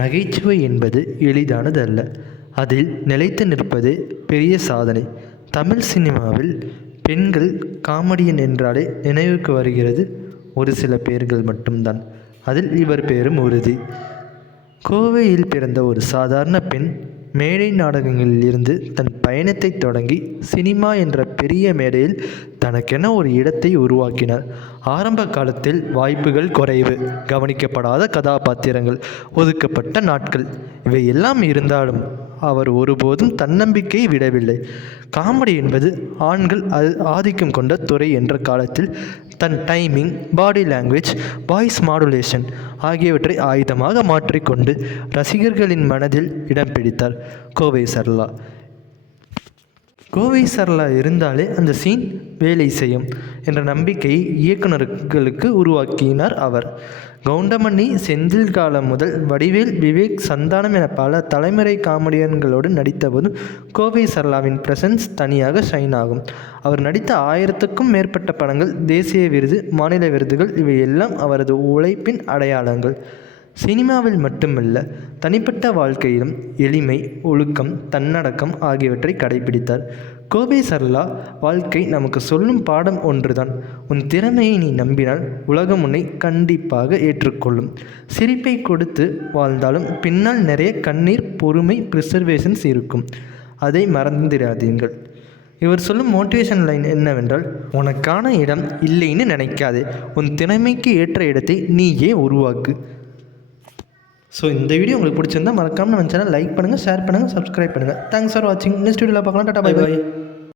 நகைச்சுவை என்பது எளிதானது அல்ல. அதில் நிலைத்து நிற்பது பெரிய சாதனை. தமிழ் சினிமாவில் பெண்கள் காமெடியன் என்றாலே நினைவுக்கு வருகிறது ஒரு சில பேர்கள் மட்டும்தான். அதில் இவர் பேரும் உறுதி. கோவையில் பிறந்த ஒரு சாதாரண பெண் மேடை நாடகங்களில் இருந்து தன் பயணத்தை தொடங்கி சினிமா என்ற பெரிய மேடையில் தனக்கென ஒரு இடத்தை உருவாக்கினார். ஆரம்ப காலத்தில் வாய்ப்புகள் குறைவு, கவனிக்கப்படாத கதாபாத்திரங்கள், ஒதுக்கப்பட்ட நாட்கள், இவை எல்லாம் இருந்தாலும் அவர் ஒருபோதும் தன்னம்பிக்கையை விடவில்லை. காமெடி என்பது ஆண்கள் ஆதிக்கம் கொண்ட துறை என்ற காலத்தில் தன் timing, body language, voice modulation ஆகியவற்றை ஆயுதமாக மாற்றிக்கொண்டு ரசிகர்களின் மனதில் இடம் பிடித்தார் கோவை சரளா. கோவை சரளா இருந்தாலே அந்த சீன் வேலை செய்யும் என்ற நம்பிக்கையை இயக்குநர்களுக்கு உருவாக்கினார் அவர். கவுண்டமணி, செந்தில் காலம் முதல் வடிவேல், விவேக், சந்தானம் என பல தலைமுறை காமெடியன்களோடு நடித்தபோதும் கோவை சரளாவின் பிரசன்ஸ் தனியாக ஷைன் ஆகும். அவர் நடித்த 1000க்கும் மேற்பட்ட படங்கள், தேசிய விருது, மாநில விருதுகள், இவையெல்லாம் அவரது உழைப்பின் அடையாளங்கள். சினிமாவில் மட்டுமல்ல, தனிப்பட்ட வாழ்க்கையிலும் எளிமை, ஒழுக்கம், தன்னடக்கம் ஆகியவற்றை கடைபிடித்தார். கோவை சரளா வாழ்க்கை நமக்கு சொல்லும் பாடம் ஒன்றுதான். உன் திறமையை நீ நம்பினால் உலகம் உன்னை கண்டிப்பாக ஏற்றுக்கொள்ளும். சிரிப்பை கொடுத்து வாழ்ந்தாலும் பின்னால் நிறைய கண்ணீர், பொறுமை, ப்ரிசர்வேஷன்ஸ் இருக்கும். அதை மறந்துடாதீர்கள். இவர் சொல்லும் மோட்டிவேஷன் லைன் என்னவென்றால், உனக்கான இடம் இல்லைன்னு நினைக்காதே, உன் திறமைக்கு ஏற்ற இடத்தை நீயே உருவாக்கு. ஸோ இந்த வீடியோ உங்களுக்கு பிடிச்சிருந்தா மறக்காமல் நம்ம சேனல் லைக் பண்ணுங்கள், ஷேர் பண்ணுங்கள், சப்ஸ்கிரைப் பண்ணுங்கள். தேங்க்ஸ் ஃபார் வாட்சிங். நெக்ஸ்ட் வீடியோவில் பார்க்கலாம். Tata, bye bye.